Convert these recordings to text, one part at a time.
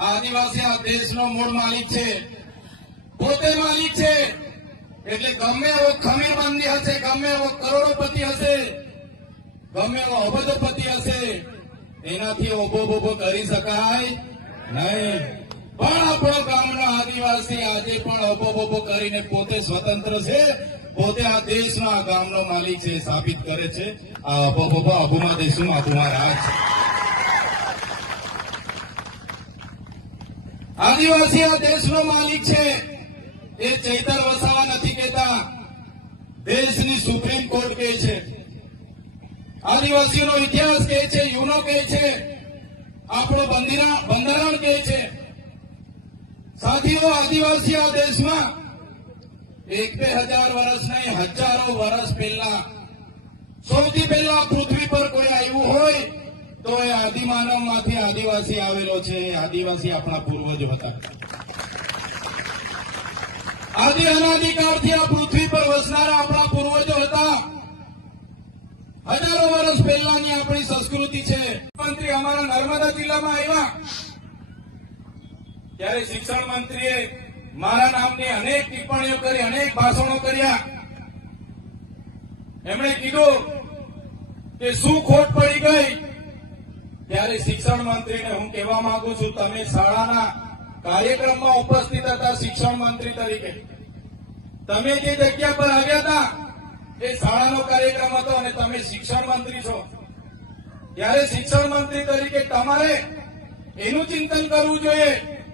આદિવાસી આ દેશનો મૂળ માલિક છે, પોતે માલિક છે. એટલે ગમે એવો ખમીરબંધી હશે, ગમે એવો કરોડોપતિ હશે, ગમે એવો અબજોપતિ હશે, એનાથી ઓભો બોભો કરી શકાય નહીં. પણ આપણો ગામનો આદિવાસી આજે પણ ઓભો બોભો કરીને પોતે સ્વતંત્ર છે, પોતે આ દેશનો આ ગામનો માલિક છે, સાબિત કરે છે. આ ઓભો બોભો અભુમાં દેશું અભુમાં રાજ છે. આદિવાસી આ દેશનો માલિક છે. એ ચૈતર વસાવા નથી કહેતા, દેશની સુપ્રીમ કોર્ટ કહે છે. આદિવાસીઓનો ઇતિહાસ કહે છે, યુનો કહે છે, આપણો બંધારણ કહે છે. સાથીઓ, આદિવાસી આ દેશમાં 1000 વર્ષ નહીં, હજારો વર્ષ પહેલા સૌથી પહેલા પૃથ્વી પર કોઈ આવ્યું હોય તો એ આદિમાનવ માંથી આદિવાસી આવેલો છે. આદિવાસી આપણા પૂર્વજો હતા. આદિ અનાદિકાળથી આ પૃથ્વી પર વસનારા આપણા પૂર્વજો હતા. હજારો વર્ષ પહેલાની આપણી સંસ્કૃતિ છે. મંત્રી અમારા નર્મદા જિલ્લામાં આવ્યા ત્યારે શિક્ષણ મંત્રીએ મારા નામની અનેક ટિપ્પણીઓ કરી, અનેક ભાષણો કર્યા. એમણે કીધું કે શું ખોટ પડી ગઈ. ત્યારે શિક્ષણ મંત્રીને હું કહેવા માંગુ છું, તમે શાળાના કાર્યક્રમમાં ઉપસ્થિત હતા. શિક્ષણ મંત્રી તરીકે તમે જે જગ્યા પર આવ્યા હતા એ શાળાનો કાર્યક્રમ હતો અને તમે શિક્ષણ મંત્રી છો. ત્યારે શિક્ષણ મંત્રી તરીકે તમારે એનું ચિંતન કરવું જોઈએ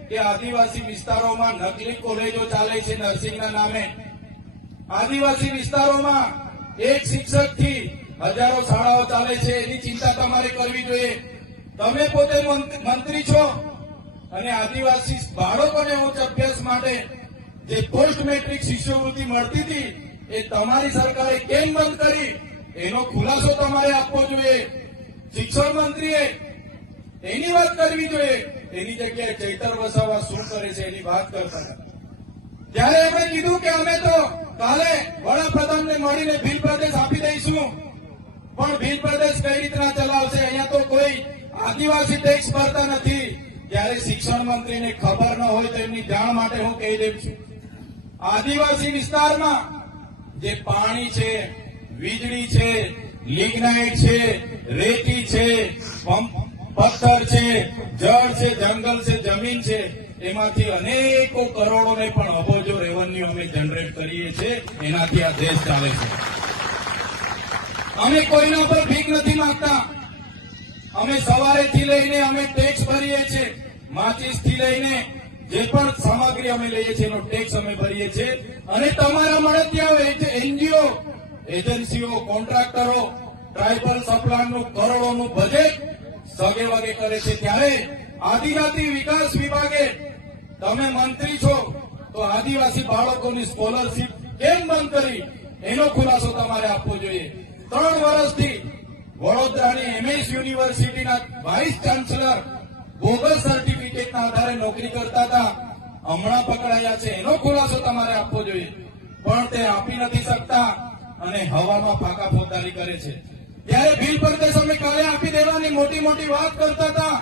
કે આદિવાસી વિસ્તારોમાં નકલી કોલેજો ચાલે છે નર્સિંગના નામે. આદિવાસી વિસ્તારોમાં એક શિક્ષકથી હજારો શાળાઓ ચાલે છે, એની ચિંતા તમારે કરવી જોઈએ. તમે પોતે મંત્રી છો અને આદિવાસી બાળકોને ઉચ્ચ અભ્યાસ માટે જે પોસ્ટ મેટ્રિક શિષ્યવૃત્તિ મળતી હતી એ તમારી સરકારે કેમ બંધ કરી, એનો ખુલાસો તમારે આપવો જોઈએ. શિક્ષણ મંત્રીએ એની વાત કરવી જોઈએ. એની જગ્યાએ ચૈતર વસાવા શું કરે છે એની વાત કરતા. ત્યારે એમણે કીધું કે અમે તો કાલે વડાપ્રધાનને મળીને ભીલ પ્રદેશ આપી દઈશું. પણ ભીલ પ્રદેશ કઈ રીતના ચલાવશે? અહીંયા તો કોઈ આદિવાસી ટેક્સ ભરતા નથી. ત્યારે શિક્ષણ મંત્રીને ખબર ન હોય તો એમની જાણ માટે હું કહી દઉં છું, આદિવાસી વિસ્તારમાં જે પાણી છે, વીજળી છે, લિગ્નાઇટ છે, રેતી છે, પથ્થર છે, જળ છે, જંગલ છે, જમીન છે, એમાંથી અનેકો કરોડોને પણ અબજો રેવન્યુ અમે જનરેટ કરીએ છીએ. એનાથી આ દેશ ચાલે છે. અમે કોઈના પર ભીખ નથી માંગતા. અમે સવારેથી લઈને અમે ટેક્સ ભરીએ છીએ. માચીસથી લઈને જે પણ સામગ્રી અમે લઈએ છીએ એનો ટેક્સ અમે ભરીએ છીએ. અને તમારા મળતિયાઓ, એનજીઓ, એજન્સીઓ, કોન્ટ્રાક્ટરો ટ્રાઇબલ સપ્લાયનું કરોડોનું બજેટ સગે વગે કરે છે. ત્યારે આદિજાતિ વિકાસ વિભાગે, તમે મંત્રી છો તો આદિવાસી બાળકોની સ્કોલરશીપ કેમ બંધ કરી એનો ખુલાસો તમારે આપવો જોઈએ. 3 વર્ષથી વડોદરાની એમએસ યુનિવર્સિટીના વાઇસ ચાન્સલર બોગસ સર્ટિફિકેટના આધારે નોકરી કરતા હતા, હમણાં પકડાયા છે. એનો ખુલાસો તમારે આપવો જોઈએ. પણ તે આપી નથી શકતા અને હવામાં ફાંકા ફોજદારી કરે છે. ત્યારે ભીલ પ્રદેશ અમે કાલે આપી દેવાની મોટી મોટી વાત કરતા હતા.